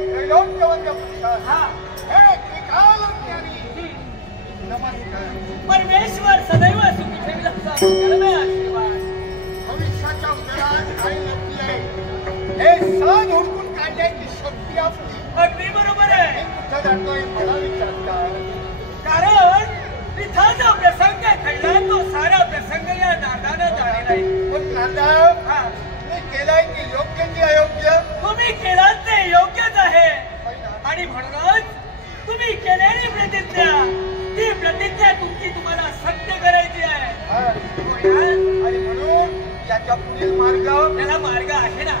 त्रैलोक्यवंद्य पुरुष हे त्रिकाल ज्ञानी नमस्कार. परमेश्वर सदैव सुखी ठेवील असा कर्मे आशीर्वाद. भविष्याच्या उदरात काही नक्की आहे हे सहज हुडकून काढण्याची शक्ती आपली. अगदी बरोबर आहे. कुठं जातोय मला विचारतात. कारण इथं जो प्रसंग घडला तो सारा प्रसंग या नादानं झालेला आहे. पण नादा मी केलाय की योग्य की अयोग्य? तुम्ही केलात ते योग्यच आहे आणि म्हणूनच तुम्ही केलेली प्रतिज्ञा ती प्रतिज्ञा तुम्हाला सत्य करायची आहे. आणि म्हणून याच्या पुढील मार्ग त्याला मार्ग आहे ना.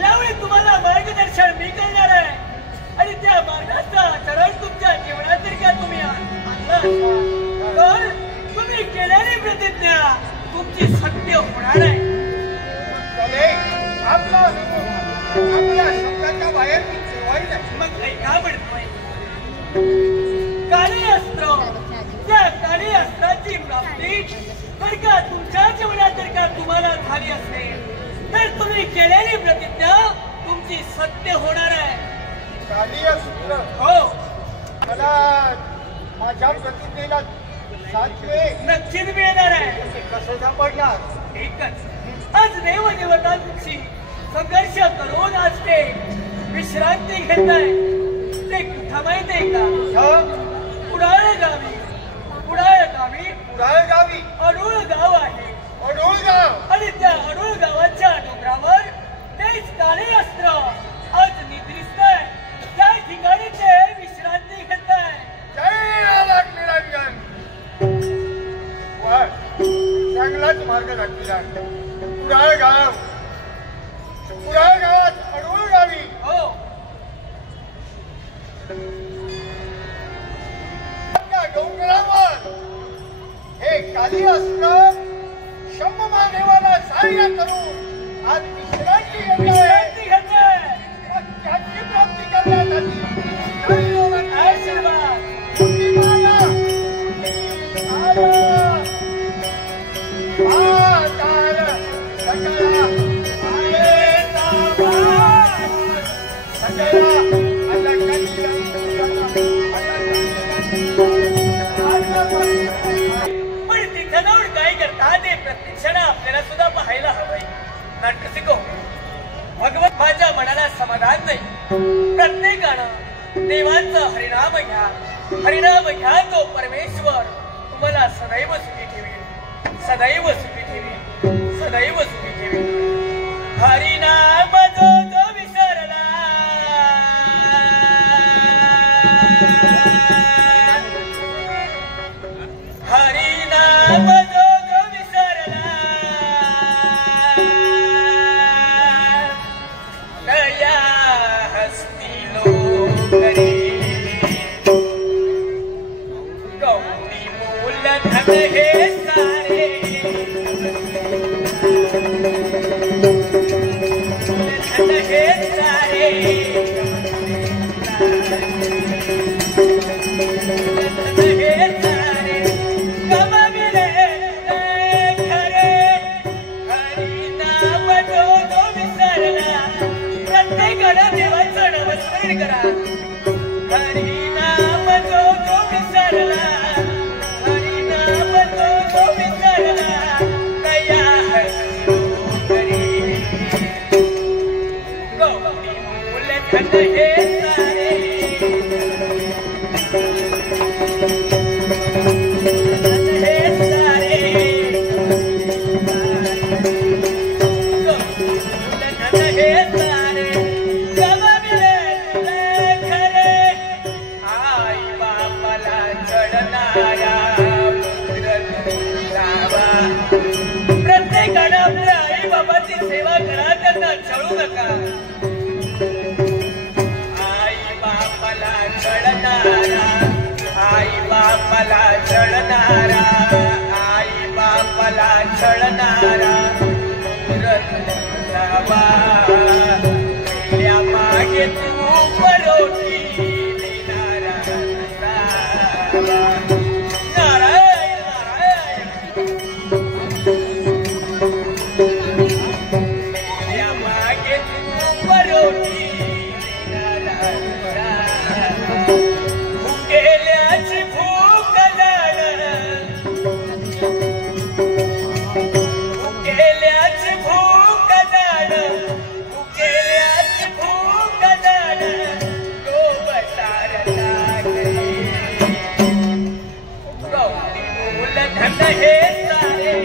यावेळी तुम्हाला मार्गदर्शन मी करणार आहे आणि त्या मार्गाचा चरण तुमच्या जीवनात जर का तुम्ही तर तुम्ही केलेली प्रतिज्ञा तुमची सत्य होणार आहे. आपल्या शब्दाच्या बाहेर मी जेवाई नाही. मग ऐका म्हणतोय काळी अस्त्र त्या काळी अस्त्राची प्राप्ती जर का तुमच्या जीवनात जर का तुम्हाला झाली असेल तर तुम्ही केलेली प्रतिज्ञा तुमची सत्य होणार आहे. काळी अस्त्र हो मला माझ्या प्रतिज्ञेला साथ मिळेल. नक्कीच मिळणार आहे. कसं सापडणार? एकच आज देवदेवतांची संघर्ष करून आज ते विश्रांती घेत आहे. ते कुठं माहितीये का? कुडाळ गावी अडूळ गाव आहे. अडूळ गाव आणि त्या अडूळ गावाच्या डोंगरावर तेच काळे अस्त्र आज निद्रिस्त आहे. त्या ठिकाणी ते विश्रांती घेत आहे. चांगलाच मार्ग दाखविला. कुडाळ गावात अडूळ गावी हो डोंगरावर हे काली अस्त्र शंभ महादेवाला सहाय्य करून आज विश्रांती घेत आहे. त्याची प्राप्ती करण्यासाठी आशीर्वाद पण तिथं जाऊन काय करता ते प्रत्यक्षानं आपल्याला सुद्धा पाहायला हवंय. नाटकसिको भगवत माझ्या मनाला समाधान नाही. प्रत्येकानं देवांचं हरिनाम घ्या. तो परमेश्वर तुम्हाला सदैव सुखी ठेवेल. हरिनाम जो विसरला हरिनाम जो विसरला दया हस्ती लोकरी गौरी मूल धन हे सारे हे सारे गमविले खरे हरिनाम जो विसरला. प्रत्येकानं देवाचं नामस्मरण करा. हरिनाम जो विसरला हरिनाम जो विसरला दया हरी गौरी मूल धन हे सारे प्रत्येकानं आपल्या आई बाबाची सेवा करा. त्यांना छळू नका. आई बापाला छळणारा आई बापाला छळणारा आई बापाला छळणारा मागे तू परोठी देणारा नारायण नारायण मागे तू परोठी देणारा भुकेल्याची भूक जाण भुकेल्याची भूक जाण भुकेल्याची भूक जाण तो बसारला गौरी मूलधन हे सारे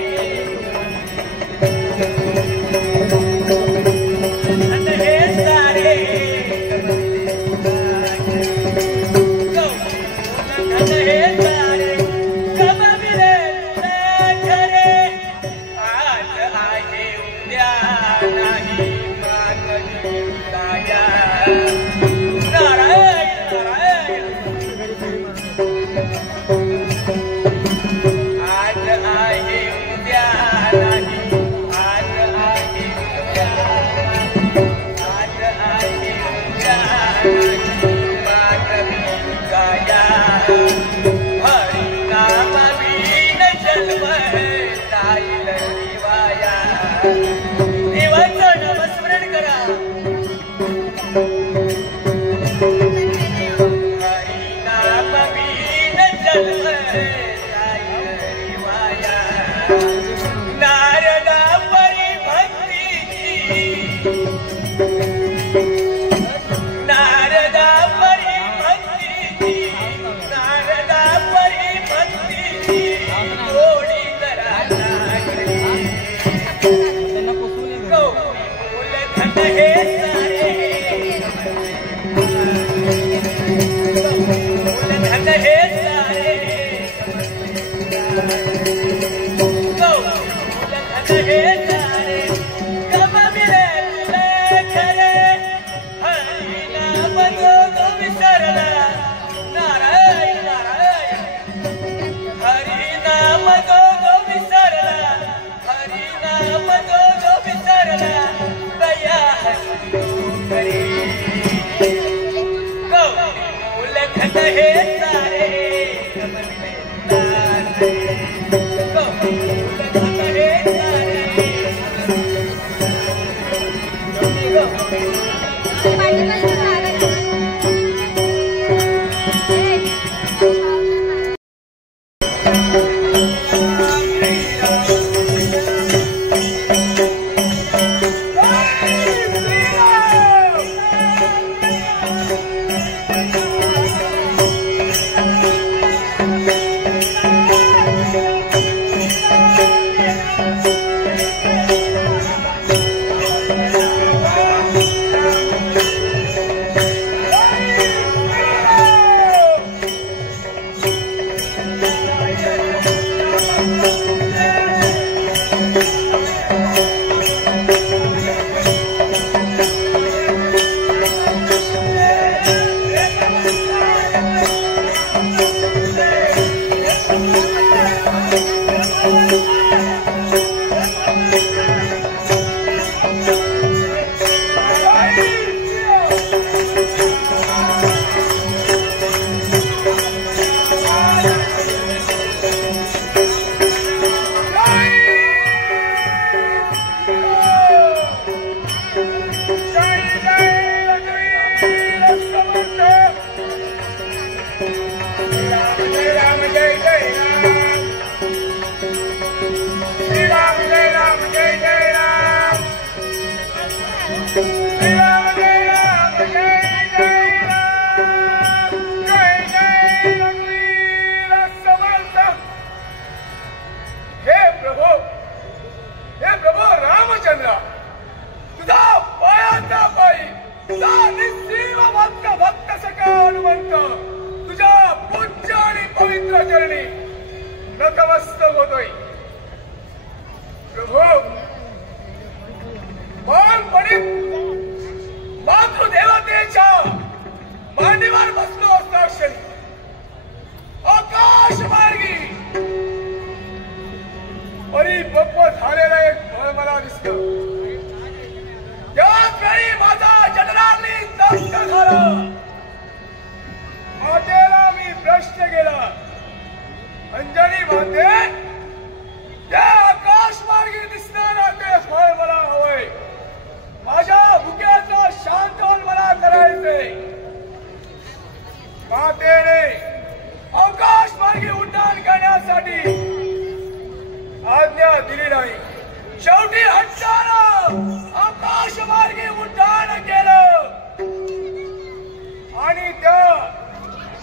आणि त्या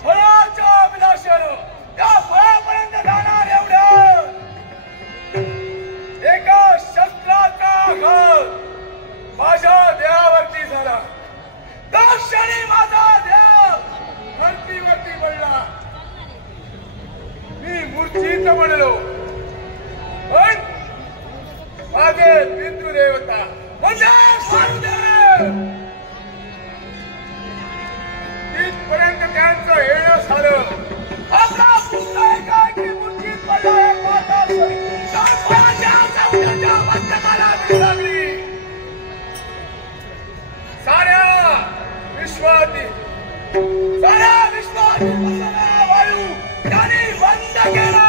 फळाच्या अभिलाषानं त्या फळापर्यंत जाणार एवढं एका शस्त्राचा आघात माझ्या देहावरती झाला. त्या क्षणी माझा देह धरतीवरती पडला. मी मूर्छित पडलो. पण माझे पितृदेवता म्हणजे वायुदेव तिथपर्यंत त्यांचं येणं झालं. आपला पुत्र एकाएकी मूर्छित पडला. लागली. साऱ्या विश्वातील वायू त्यांनी बंद केलं.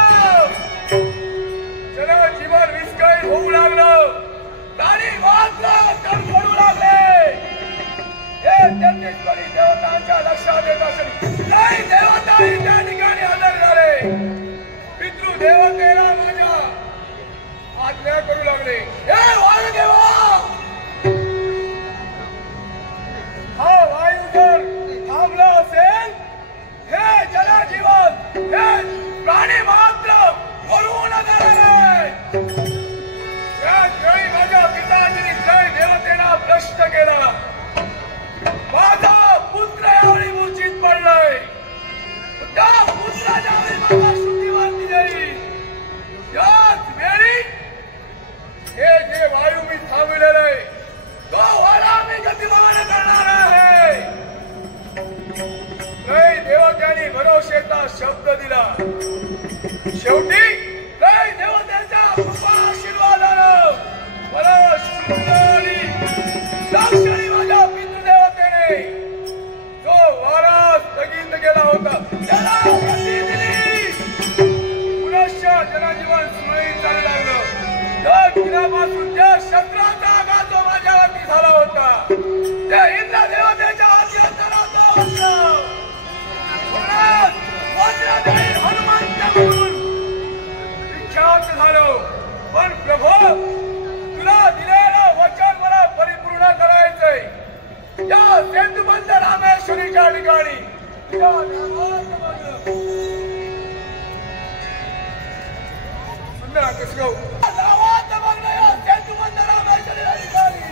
जनजीवन विस्कळीत होऊ लागलं. दारी मात्र तडफडू लागले. हे 33 कोटी देवतांच्या लक्षात येत असेल. नाही देवताही त्या ठिकाणी हजर झाले. पितृदेवतेला माझ्या आज्ञा करू लागले. हे वायुदेवा, हा वायू जर थांबला असेल, हे जनजीवन, हे प्राणी मात्र मरून जाणार आहे. त्यावेळी माझ्या पिताजीने जय देवतेला प्रश्न केला. माझा पुत्र यावेळी मूर्छित पडलाय. त्या पुत्राच्या वेळी मला शुद्धीवारती दिली. त्याच वेळी हे जे वायू मी थांबलेलं आहे, तो वारा मी गतिमान करणार आहे. जय देवत्याने भरोशेचा शब्द दिला. शेवटी जय देवतेच्या कृपा आशीर्वादानं मला शुद्ध आणि साक्षात माझ्या पितृदेवतेने जो वारा स्थगित केला होता त्याला गती दिली. पुनश्च जनजीवन सुरळीत चालू लागलं. त्या दिनापासून त्या शस्त्राचा आघात जो माझ्यावरती झाला होता, त्या इंद्र देवतेच्या हाती अंतराचा होता. हनुमंत म्हणून विख्यात झालो. पण प्रभो, तुला दिलेलं वचन मला परिपूर्ण करायचंय. या सेतुबंध रामेश्वरीच्या ठिकाणी तुझ्या सुंदर कसं गावात बघणं या सेतुबंध रामेश्वरीच्या ठिकाणी.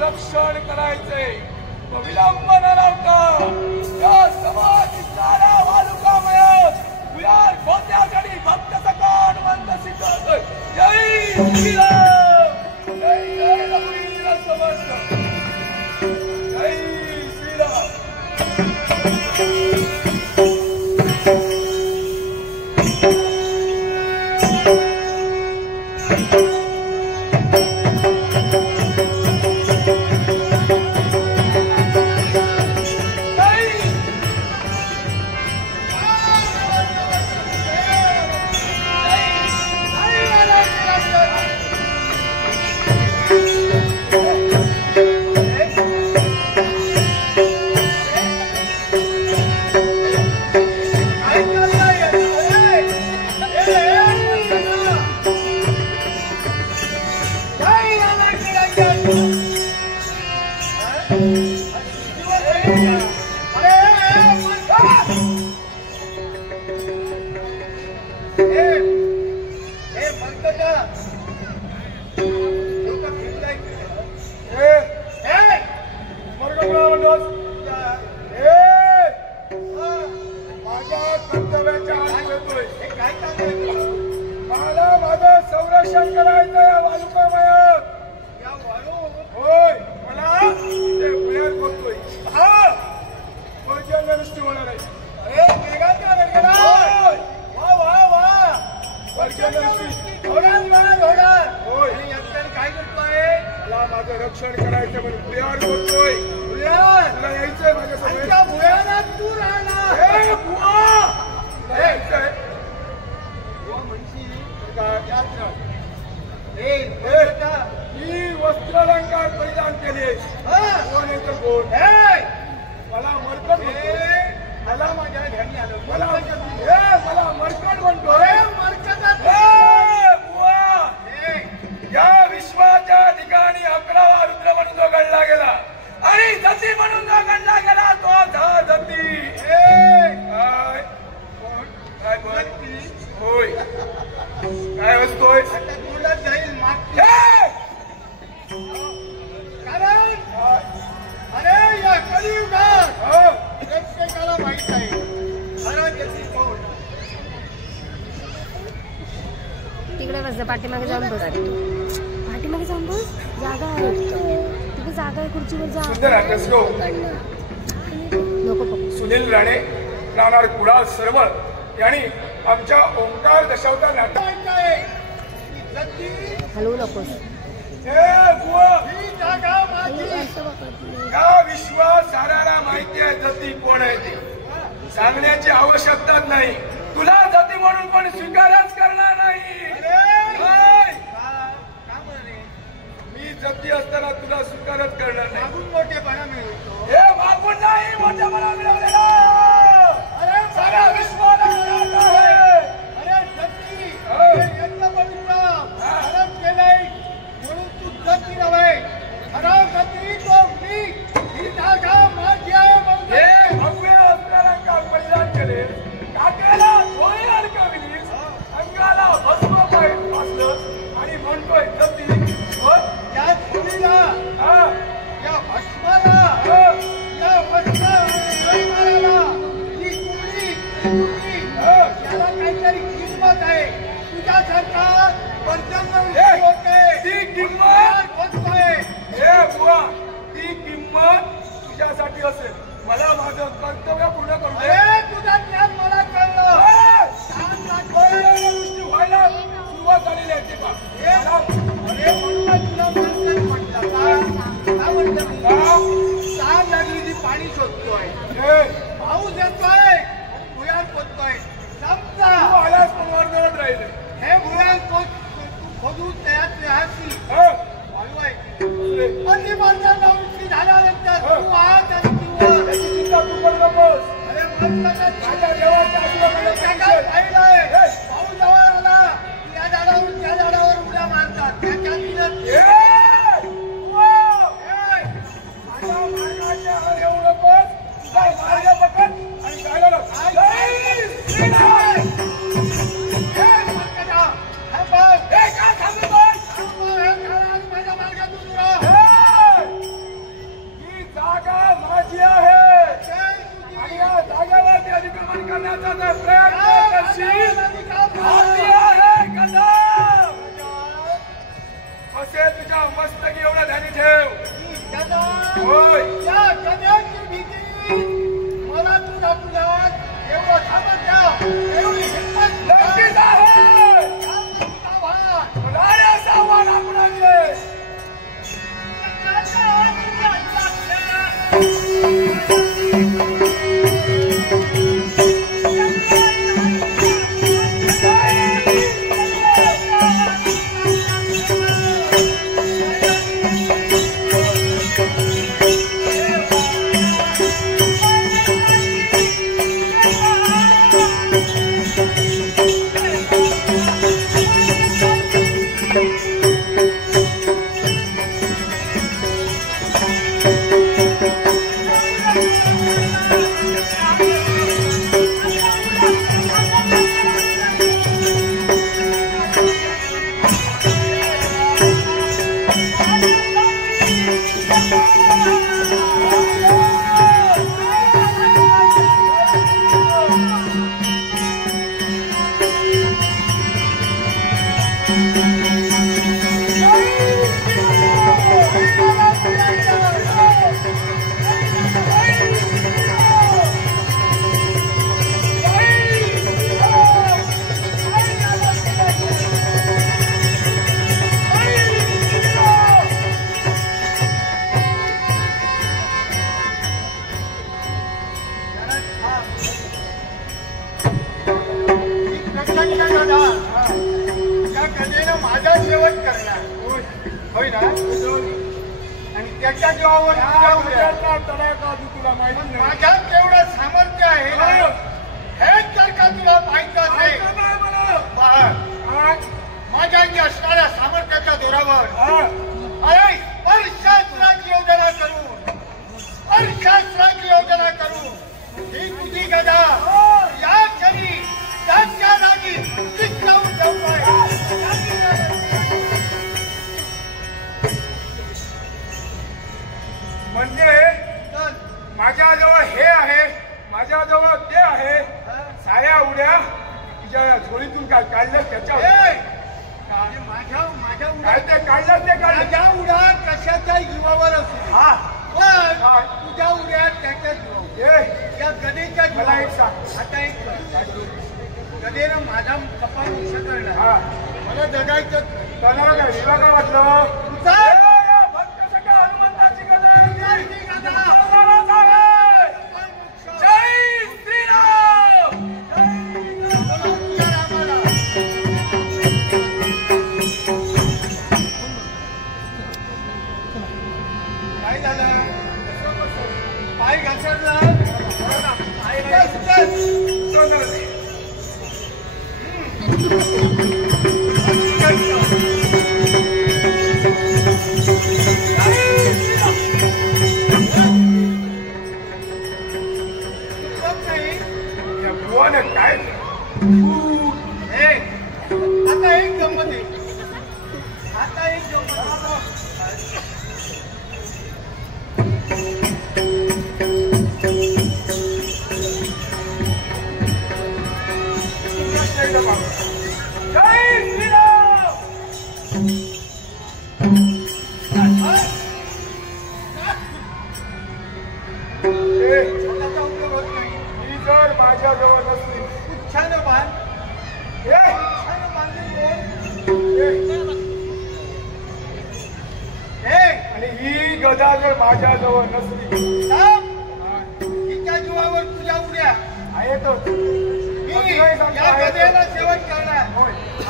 रक्षण करायचे विलंब न लावता या समाज साऱ्या वालुकामय तुझ्या गोत्यासाठी भक्त सकाळ मंद सिद्ध. जय श्रीराम. जय जय रघुवीर समर्थ. जय श्रीराम. रक्षण करायचं म्हणून भुयार बोलतोय. तुला यायचंय माझ्या भुयारात तू राहणार. ही वस्त्रालंकार परिधान केले. कोण येतं कोण? मला मरकट मला माझ्या घरी आलं. मला मरकट म्हणतो. या विश्वाच्या ठिकाणी 11वा रुद्र म्हणून जो गणला गेला आणि जती म्हणून जो गणला गेला तो झा जती. काय होय काय असतोय तुला जाईल कारण अरे या कलियुगात प्रत्येकाला माहित आहे खरा जती कोण. तिकडे बस पाठीमागे जाऊन बस. पाठीमागे जाऊन बस. जागा आहे तिथे जागा आहे खुर्चीवर जा. नको सुनील राणे राहणार कुडाळ सरवळ यांनी आमच्या ओंकार दशावतार नाटक हलवू नकोस. या विश्वात साऱ्याला माहिती आहे जती कोण आहे ती. सांगण्याची आवश्यकताच नाही. तुला जती म्हणून पण स्वीकारच करणार नाही. मी जती असताना तुला स्वीकारच करणार नाही. मागून मोठेपणा मिळवतो. हे मागून नाही मोठेपणा मिळवलेला. अरे साऱ्या विश्वाला अरे जती यज्ञ पवित्र खरंच केलंय म्हणून तू जती नव्हे. खरा जती तो मी. ही जागा माझी आहे म्हणून हे भव्य अस्त्रालंकार परिधान केले. काकेला डोळे अडकविलीस. अंगाला भस्म पासलं आणि म्हणतोय जती. या मुलीला या भस्माला या वस्त्राला ही कुंडी याला काहीतरी किंमत आहे. तुझ्यासारखा वर्जन होते ती किंमत होतोय. हे बुवा ती किंमत तुझ्यासाठी असेल. मला माझं कर्तव्य पूर्ण करू दे. तुझं ज्ञान मला कळलं. गोष्टी व्हायला सुरुवात झालेली आहे का? अरे म्हणून तुला माणसं म्हटलं का म्हणलं सार लागली ती पाणी शोधतोय. पाऊस येतोय भुयार खोदतोय. समजा आल्यास पंगड राहिले. हे भुयार खोदू तयाची अति माणसाला उलटी झाल्यानंतर तू आज आणि चिंता तू करू नकोस. अरे माझ्या देवाच्या आशीर्वादाने पाहिलंय. पाऊस जवळ आला या झाडावरून त्या झाडावर उड्या मारतात. त्याच्या येऊ नकोस. मार्ग पकड आणि काय माझ्या मार्गातून ही जागा माझी आहे आणि या जागेवरती अतिक्रमण करण्याचा प्रयत्न करशील असे तुझ्या मस्तकी एवढं ध्यानी ठेव. होय मला तुझ्या तुझ्यात एवढं सामर्थ्य एवढी हिंमत नक्कीच आहे. आव्हान आपणाचे होय ना? आणि त्याच्या जीवावर तुझ्या उड्या. तुला माहिती नाही. माझ्यात केवढं सामर्थ्य आहे ना, हेच जर का तुला माहित असेल माझ्या असणाऱ्या सामर्थ्याच्या जोरावर अरे स्पर्शास्त्राची योजना करून ही तुझी गदा या क्षणी त्याच्या जागी चिकटावून ठेवतोय. म्हणजे माझ्याजवळ हे आहे, माझ्याजवळ ते आहे. साऱ्या उड्या तुझ्या झोळीतून काय काढलं त्याच्या माझ्या काय ते काढलं ते काढलं. माझ्या उड्या कशाच्या जीवावर असू पण तुझ्या उड्या त्याच्या जीवावर. या गदेच्या मला एक सांग. आता एक गदेनं माझा कपाळ उष्ण करणार. मला जगायचं त्याला काय विभागा वाटलं तुझा भक्त सगळं हनुमंताची गदा आहे. जय श्रीराम. काय झालं? पाय घसरला. काय आता एक गंमत आहे. आता एक गंमत जय श्रीराम. स्वतःचा उपयोग होत नाही. ही जर माझ्याजवळ नसली छान बांध छान बांधून आणि ही गदा जर माझ्याजवळ नसली तिच्या जीवावर तुझ्या उड्या आहे तो मी या गदेला शेवट करणार.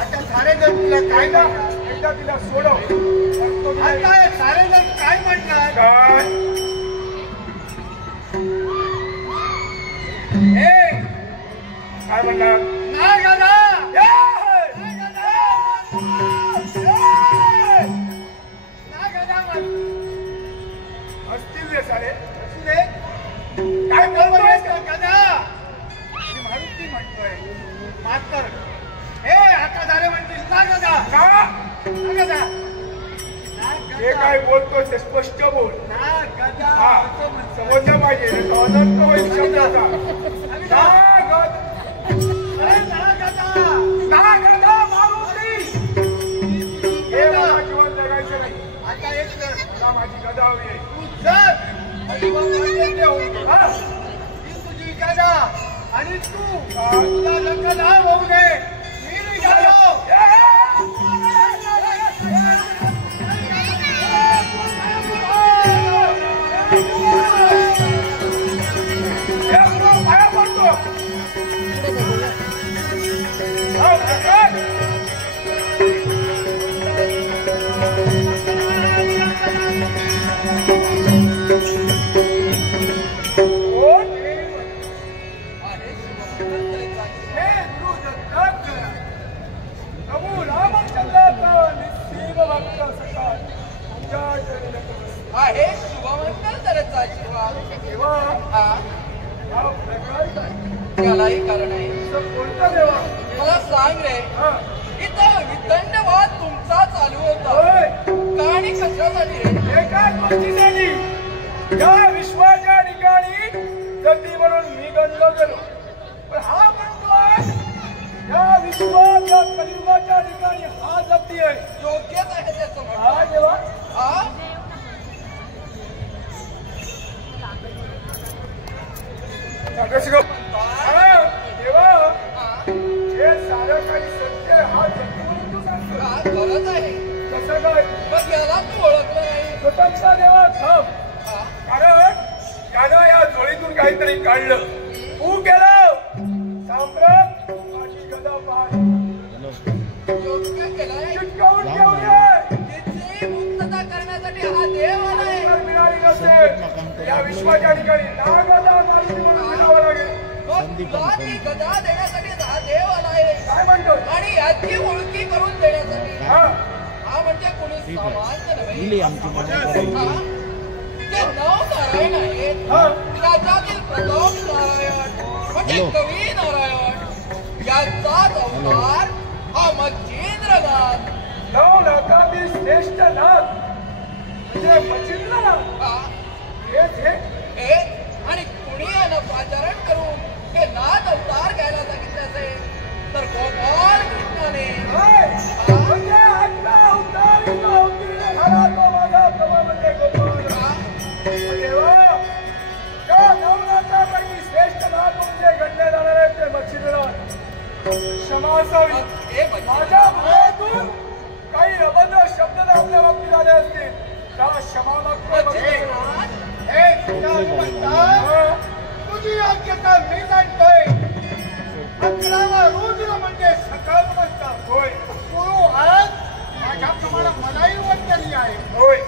आता सारे जण तुला काय ना एकदा तिला सोडव. आता सारे जण काय म्हणणार? काय म्हणणार? ना गदा असतील रे सारे. असू दे. काय बोलतोय गदा? माहिती म्हणतोय मास्तर. आता सारे म्हणतील ना गदा ना गदा. हे काय बोलतोय ते स्पष्ट बोल. ना गदा हा समजलं पाहिजे. अनंत होईल शब्दाचा. हे मला जीवन जगायचं नाही. आता एक कर. मला माझी गदा हवी आहे. तू तुझी गदा आणि तू तुला लग्न होऊ दे. मी निघालो. पाया पडतो. आहे शुभमंत तरचा जीवा. त्यालाही कारण आहे. कोणता देवा? मला सांग रे, इथं वितंडवाद तुमचा चालू होता. कहाणी कशासाठी रे? एकाच गोष्टीसाठी. या विश्वाच्या ठिकाणी जगती म्हणून मी गणलो गेलो. पण हा म्हणतोय या विश्वाच्या कलियुगाच्या ठिकाणी हा जगती आहे. योग्यच आहे त्याचं म्हणणं. हा देवा. हा देवा हे सारं काही सत्य हा जगती म्हणून तू सांगतो. खरंच आहे. कसं काय? मग याला तू ओळखलं नाही. स्वतंत्र देवा थांब. कारण त्यानं या जोडीतून काहीतरी काढलं. तू केलं साम्राट माझी गदा पाह. योग्य केलाय. चिटकावून ठेवूया. तिचे मुक्त देण्यासाठी हा देव आलाय. मिळाली नसेल या विश्वाच्या ठिकाणी नागदा मारुती म्हणून म्हणावं लागेल. तुला ती गदा देण्यासाठी हा देव आलाय काय म्हणतो? आणि याची ओळखी करून देण्यासाठी. हा हा म्हणजे कोणी सामान्य नव्हे. म्हणजे ते नव नारायण आहेत. हा त्याच्यातील प्रथम नारायण म्हणजे कवी नारायण यांचाच अवतार हा मच्छिंद्रनाथ. नवनाथातील श्रेष्ठ नाथ म्हणजे मच्छिंद्रनाथ. हा हे आणि कुणी अनपाचरण करून हे नाथ अवतार घ्यायला सांगितले असेल तर गोपाल कृष्णाने. म्हणजे आत्मा अवतारित अवतीर्ण झाला तो माझा प्रभू म्हणजे गोपाल. देवा त्या नवनाथापैकी श्रेष्ठ नाथ म्हणजे गणले जाणारे ते मच्छिंद्रनाथ. क्षमा असावी. माझ्या मुखातून काही अबंध शब्द आपल्या बाबतीत आले असतील त्या क्षमा मागतो. हे तुझी योग्यता मी जाणतोय. 11वा रोज म्हणजे सकाळ म्हणतात. होय तू आज माझ्याप्रमाणे मलाही वंदनीय आहे. होय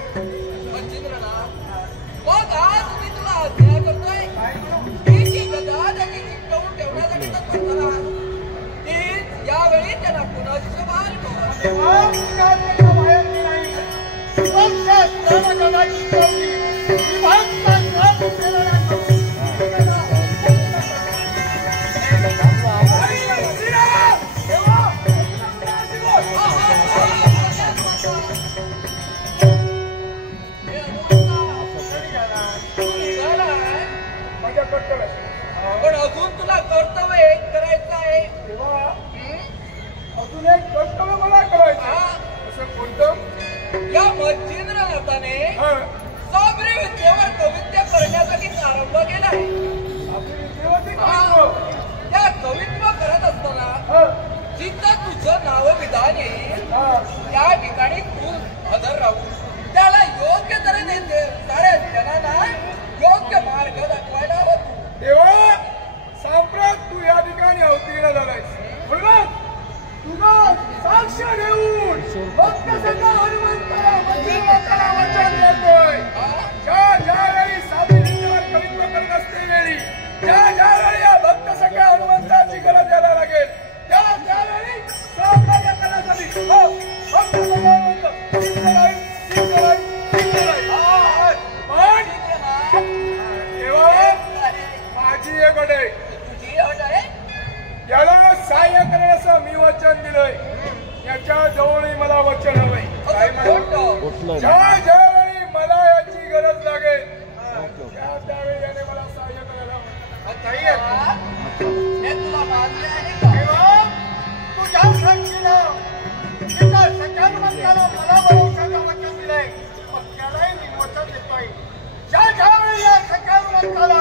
मग आज मी तुला आज्ञा करतोय की जी गदा त्याची चिकटवून ठेवण्यासाठी तत्पर झाला तीच यावेळी त्यांना पुनश्च बाल बाहेर नाही. शास्त्राला गदा चिकटवली माझ्या कर्तव्य. पण अजून तुला कर्तव्य एक करायचं आहे. तेव्हा अजून एक कर्तव्य मला करायचं. असं कोणतं? या मच्छिंद्रनाथाने हा साबरी विद्येवर कवित्व करण्यासाठी प्रारंभ केला आहे. आपली विद्यार्थी करतो. त्या कवित्व करत असताना हा जिथं तुझं नाव विधान येईल हा त्या ठिकाणी तू हजर राहू त्याला योग्य तऱ्हेने साऱ्या जणांना योग्य मार्ग दाखवायला हवं. तेव्हा सांप्रत तू या ठिकाणी अवतीर्ण झालायस म्हणून तुझा साक्ष देऊन भक्त सगळा हनुमंताला मच्छिंद्रनाथाला वचन देतोय. ज्या वेळी साधी विद्येवर कवित्व करत असते वेळी ज्या वेळी या भक्त सगळ्या हनुमंताची गरज यायला लागेल त्यावेळी सहकार्य करण्यासाठी भक्त सगळा माझी एक अट आहे. तुझी अट आहे. याला सहाय्य करण्याचं मी वचन दिलंय. याच्या जवळही मला वचन हवंय. काय म्हणतो? ज्यावेळी मला याची गरज लागेल त्यावेळी याने मला सहाय्य करायला हे तुला मान्य आहे का? तुझ्या साक्षीला तिथं सगळ्यांना मला भरोशाचं वचन दिलंय. मग त्यालाही मी वचन देतोय ज्यावेळी या सगळ्यांना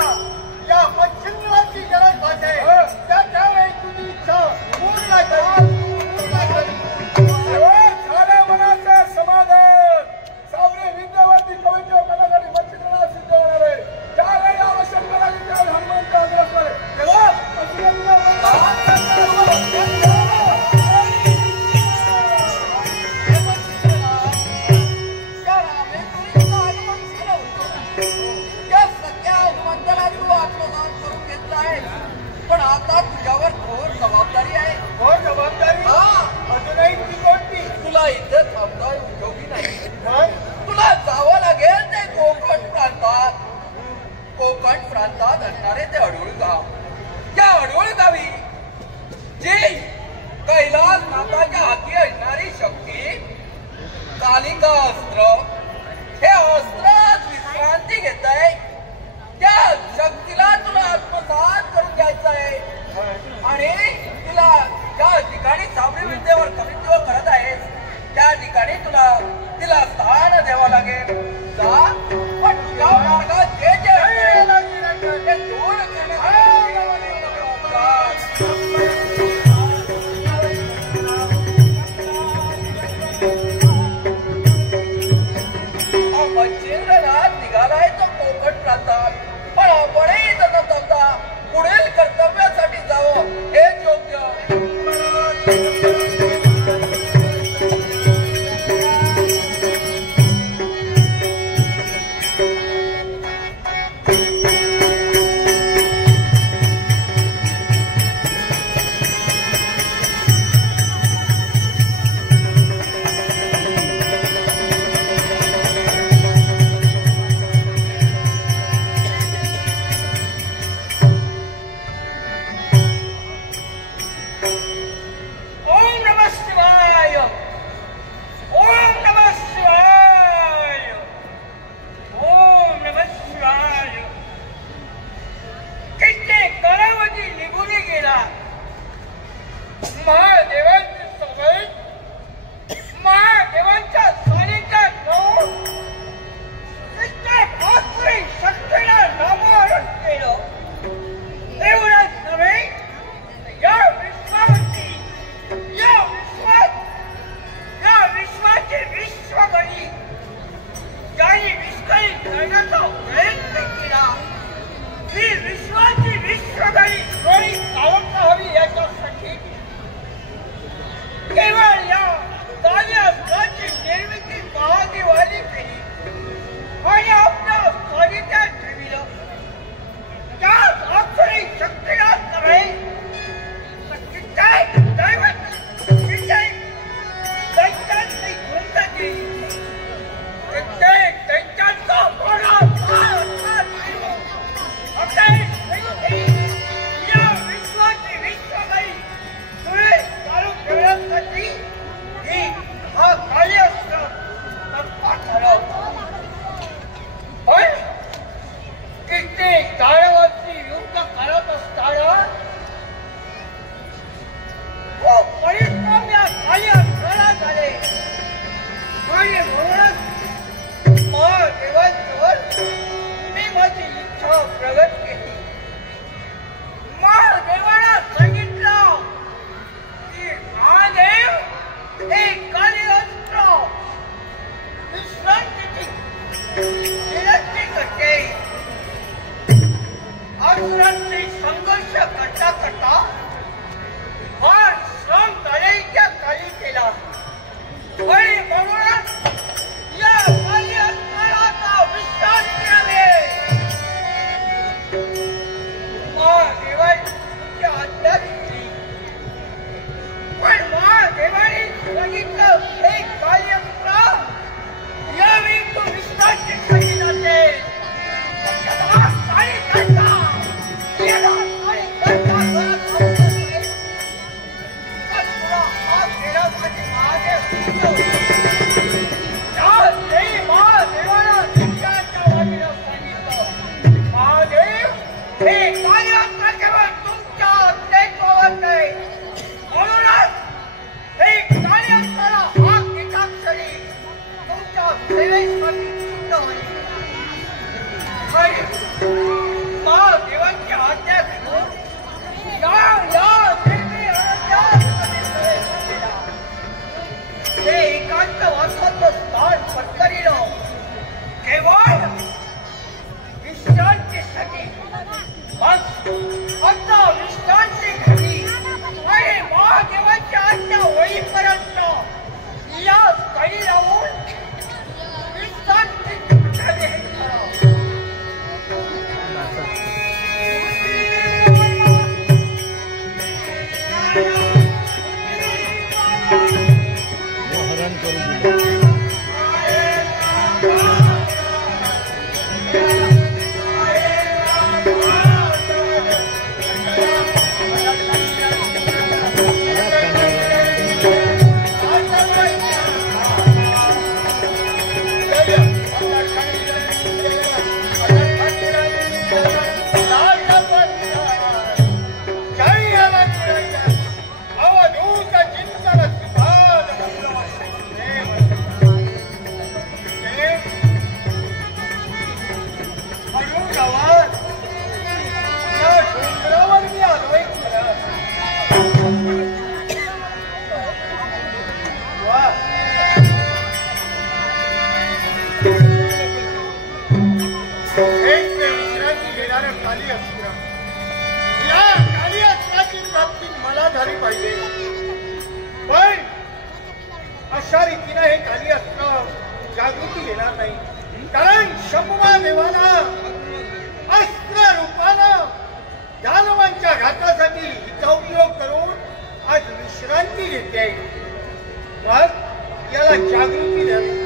या मच्छिंद्राची गरज भासेल त्यावेळी तुझी इच्छा पूर्ण झालं मनाचं समाधान. साबरे विद्यावरती कवित्व करण्यासाठी मच्छिंद्रनाथ सिद्ध होणार आहे. ज्यावेळी आवश्यक लागेल त्यावेळी हनुमंत हजर असणार आहे. तेव्हा करण्याचा प्रयत्न केला. ही विश्वाची विश्वगणी कोणी सावरता हवी याच्यासाठी केवळ या काव्यास्त्राची निर्मिती महादेवाने केली आणि आपल्या स्वाधीत्यात ठेविलं. त्यात अक्षरी शक्तीला नव्हे दैत्यांची गुंतती दैत्यांचा मोडा या विश्वाची विश्वगाई पुढे चालू ठेवण्यासाठी ही हा कार्यस्त्र तत्पर झाला. पण कित्येक काळावरती युद्ध करत असताना खूप परिश्रम या कार्यस्थळात झाले आणि म्हणूनच महादेवांजवळ मी माझी इच्छा प्रगट केली. महादेवाला सांगितलं की महादेव हे कार्यस्त्र विश्रांतीची विनंती करते. असुरांशी संघर्ष करता करता फार श्रम तळेच्या खाली केला आणि म्हणूनच या कार्यस्थळाचा विश्रांती आहे. महादेवांची आज्ञा घेतली पण महादेवाने सांगितलं हे कार्यस्त्र यावेळी तो विश्रांतीसाठी जाते. महादेवांची आज्ञा घेऊन हे एकांत वासाचं स्थान पत्करिलं केवळ विश्रांतीसाठी. आता विश्रांती घ्यावी आणि महादेवाची आज्ञा होईपर्यंत या स्थळी राहून विश्रांती घ्यावी हे ठरवलं. अशा रीतीने हे कार्यस्त्र जागृती येणार नाही. कारण शंभुमा देवाला अस्त्र रूपानं दानवांच्या घातासाठी हिचा उपयोग करून आज विश्रांती घेते. मग याला जागृती द्यावी.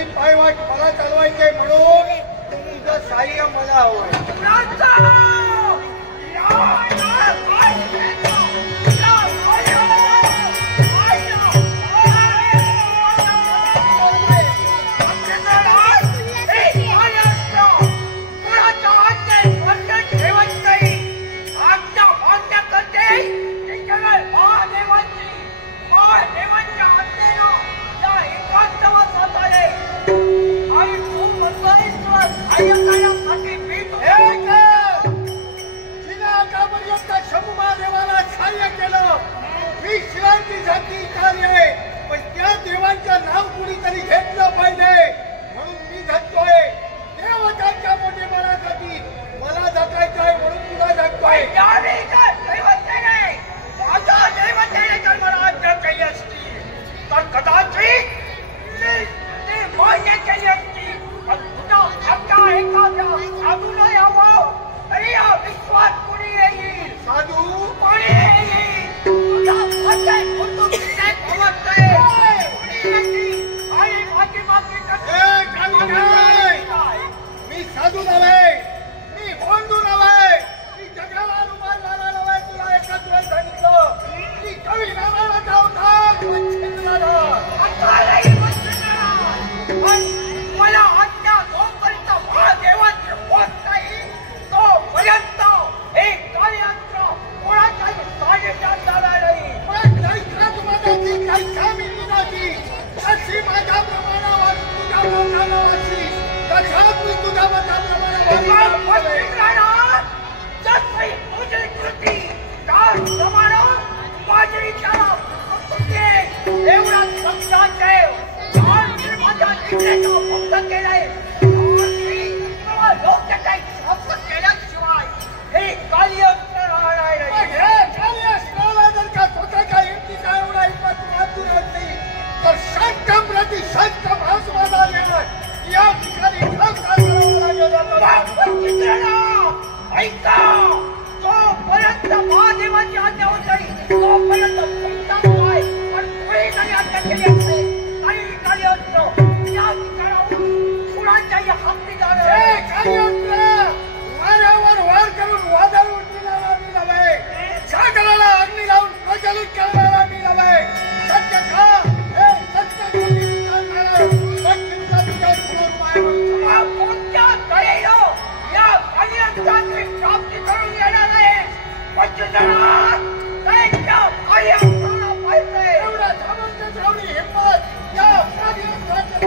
माझी पायवाट मला चालवायची म्हणून तुझं साह्य मला हवंय. पण त्या देवांचं नाव कुणीतरी घेतलं पाहिजे म्हणून मी धरतोय. देवतांच्या मोठेपणासाठी मला जगायचं आहे म्हणून तुला जगतोय. माझ्या देवतेने जर मला आज्ञा केली असती तर कदाचित ते मान्य केली असती. पण तुझ्या आज्ञा एखाद्या साधूला यावं तरी या विश्वात कुणी येईल. साधू कोणी येईल तुझा अजय कुटुंबीने खवटतंय. कुणी येईल आणि माझी मागणी मी साधू नव्हे, मी भोंदू नव्हे, मी जगाला रुमाल मारा नव्हे. तुला एकच वेळ सांगितलं मी कवी नावाला धावतात पण मला आज्ञा जोपर्यंत महादेवाची होत नाही तोपर्यंत हे कार्ययंत्र कोणाच्याही सानिध्यात जाणार नाही. काही कामी निघाली अशी माझ्या प्रमाणावर तुझ्या प्रमाणावाची तथाच मी तुझ्या मताप्रमाणे जसही तुझी कृती काळ प्रमाण माझी इच्छा एवढा लक्षात ठेव. माझ्या इच्छेचा भक्त केलाय लोक काही भक्त केल्याशिवाय हे कार्ययंत्र राहणार जर का स्वतःच्या हिमतीचा एवढा हिंमत वाचून असली तर शंकम प्रति शंकम हा समाधान येणार. या ठिकाणी ऐका जोपर्यंत महादेवाची आज्ञा होत नाही तोपर्यंत तुमचा काय पण कोणी नाही आज्ञा केली असते आणि कार्ययंत्र या ठिकाणाहून कुणाच्याही हाती जाणार वाऱ्यावर वार करून वादळ उठविणारा मी नव्हे. सागराला अग्नी लावून प्रज्वलित करणारा मी नव्हे. सत्य खा हे सत्य कोणत्या तऱ्हेने या कार्ययंत्राची प्राप्ती करून येणार आहे. त्यांच्या कार्ययंत्राला पाहिजे एवढा सामर्थ्य एवढी हिंमत या कार्ययंत्राचे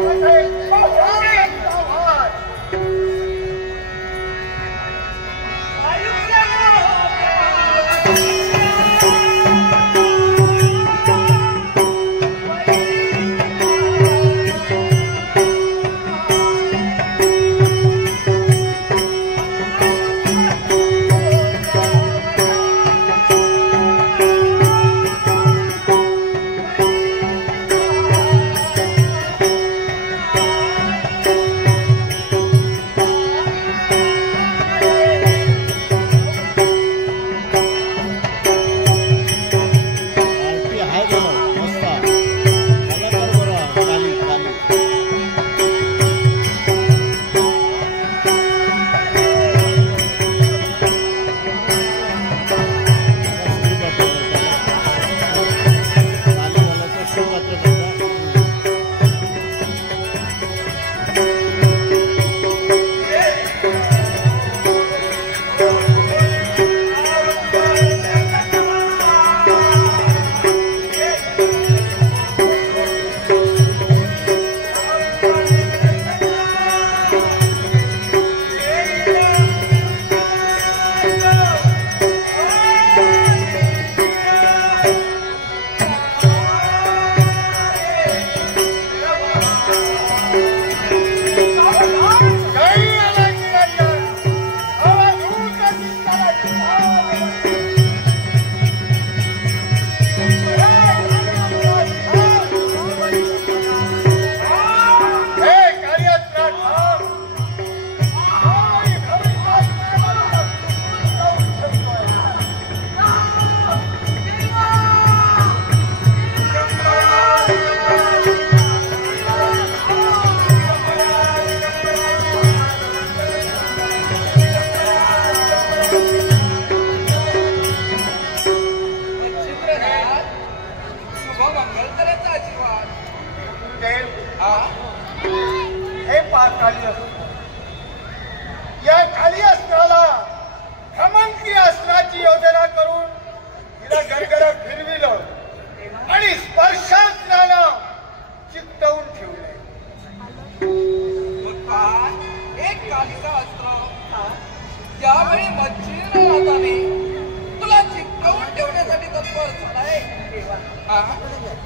हा काली अस्त्र. या काली अस्त्राला भ्रमंती अस्त्राची योजना करून तिला गरगरा फिरविलं आणि स्पर्शास्त्रानं चिकटवून ठेवले. एक कालिका अस्त्र ज्यावेळी मच्छीर हाताने तुला चिकटवून ठेवण्यासाठी तत्पर झालाय.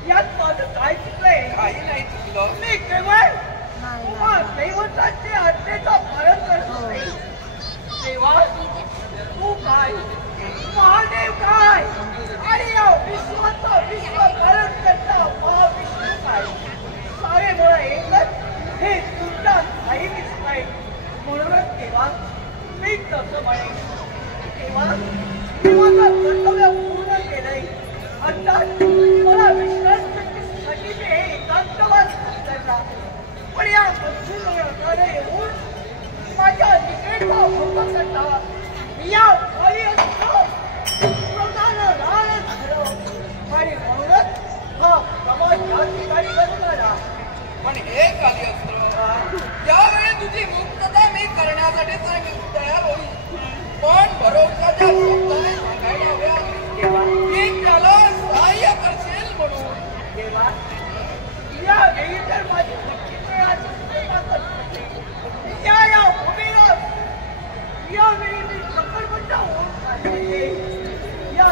यात माझं काय चुकलंय? काही नाही चुकलं. मी केवळ दैवताची आज्ञेचा पालन करतो. देवा तू काय, महादेव काय, आणि या विश्वाचा विश्वकरण करता महाविष्णू काय, सारे मुळे एकच हे तुमच्या काही दिसत आहे. म्हणूनच देवा मी तसं म्हणेन. देवा मी माझं कर्तव्य पूर्ण केलंय. आता मला विश्वासासाठी हे एकांतवास करला. पण या मच्छीमाराकडे येऊन माझ्या निकटचा भंग करता या खाली असतो स्वतःला लाल झालं आणि म्हणूनच हा प्रमाण या ठिकाणी करून आला. पण हे काली अस्त्र ज्यावेळी तुझी मुक्तता मी करण्यासाठी तयार होईल, पण भरोशाच्या शब्दाने सांगायला हव्या की त्याला सहाय्य करशील म्हणून. देवा या वेळी तर माझी या भूमीला यावेळी मी सकळबद्ध होऊन या